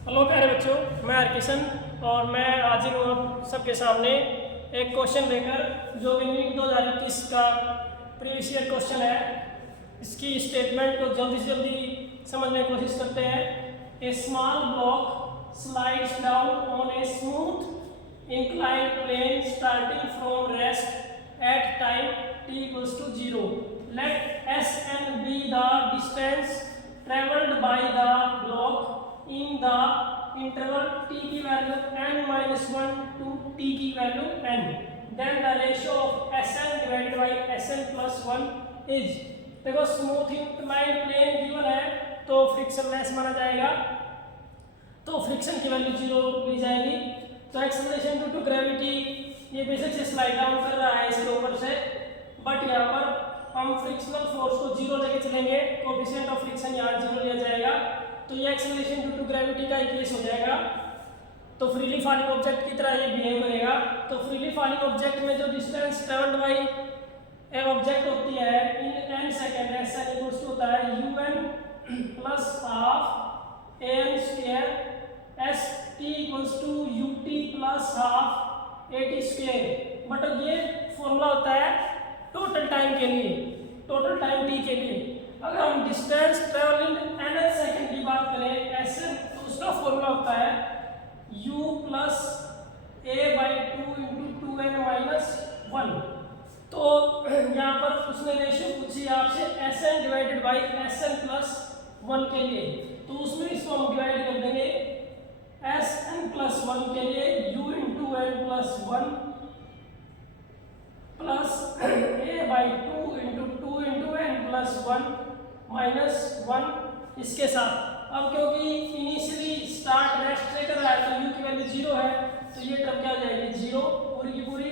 Hello प्यारे बच्चों, मैं हरकिशन और मैं हाजिर हूँ आप सबके सामने एक क्वेश्चन लेकर जो कि नीट 2021 का प्रीवियस ईयर क्वेश्चन है। इसकी स्टेटमेंट को जल्दी से जल्दी समझने की कोशिश करते हैं। A small block slides down on a smooth inclined plane starting from rest at time t equals to 0. Let Sn be the distance traveled by the block in the interval t की value n minus 1 to t की value n. Then the ratio of Sn divided by Sn plus 1 is, देखो smooth inclined plane given है तो frictionless माना जाएगा, तो friction की value 0 ली जाएगी। तो एक्सेलरेशन ड्यू टू ग्रेविटी ये बेसिक से स्लाइड डाउन कर रहा है इसके ऊपर से, बट यहाँ पर हम फ्रिक्शनल फोर्स को 0 लेके चलेंगे, कोएफिशिएंट ऑफ फ्रिक्शन यहाँ 0 लिया जाएगा, तो ये एक्सेलरेशन ड्यू टू ग्रेविटी का इक्वेशन हो जाएगा। तो फ्रीली फॉलिंग ऑब्जेक्ट की तरह ये बिहेव करेगा। तो फ्रीली फॉलिंग ऑब्जेक्ट में जो distance travelled by a object होती है इन n सेकंड, ऐसा इक्वल्स होता है un plus half an square st equals to ut plus half at square. But ये फॉर्मूला होता है टोटल टाइम के लिए, टोटल टाइम t के लिए। अगर हम distance travel in n second की बात करें ऐसे, तो उसका फॉर्मूला होता है u plus a by 2 into 2n minus 1। तो यहाँ पर उसने रेशियो पूछी आपसे Sn divided by Sn plus 1 के लिए, तो उसमें इसको हम डिवाइड कर देंगे Sn प्लस 1 के लिए u into n plus 1 plus a by 2 into n plus 1 minus 1 इसके साथ। अब क्योंकि इनिशियली स्टार्ट रेस्ट से कर रहा है तो u की वैल्यू 0 है, तो ये टर्म क्या हो जाएगी 0 पूरी की पूरी।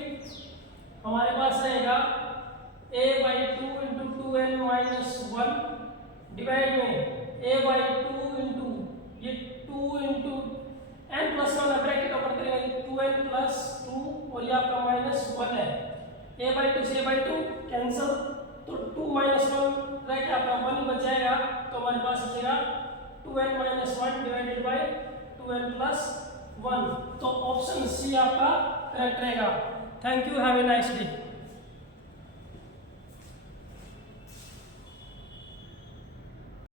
हमारे पास रहेगा a by 2 into 2n minus 1 divide में a बाई 2 इंटू ये 2 into n plus 1 bracket open करेंगे 2n प्लस 2 और ये आपका माइनस 1 है। a बाई 2 से a बाई 2 कैंसिल, तो 2 माइनस 1 रह के आपका 1 बच जाएगा, तो हमारे पास बचेगा 2n minus 1 divided by 2n plus 1। तो ऑप्शन सी आपका करेक्ट रहेगा। Thank you, have a nice day.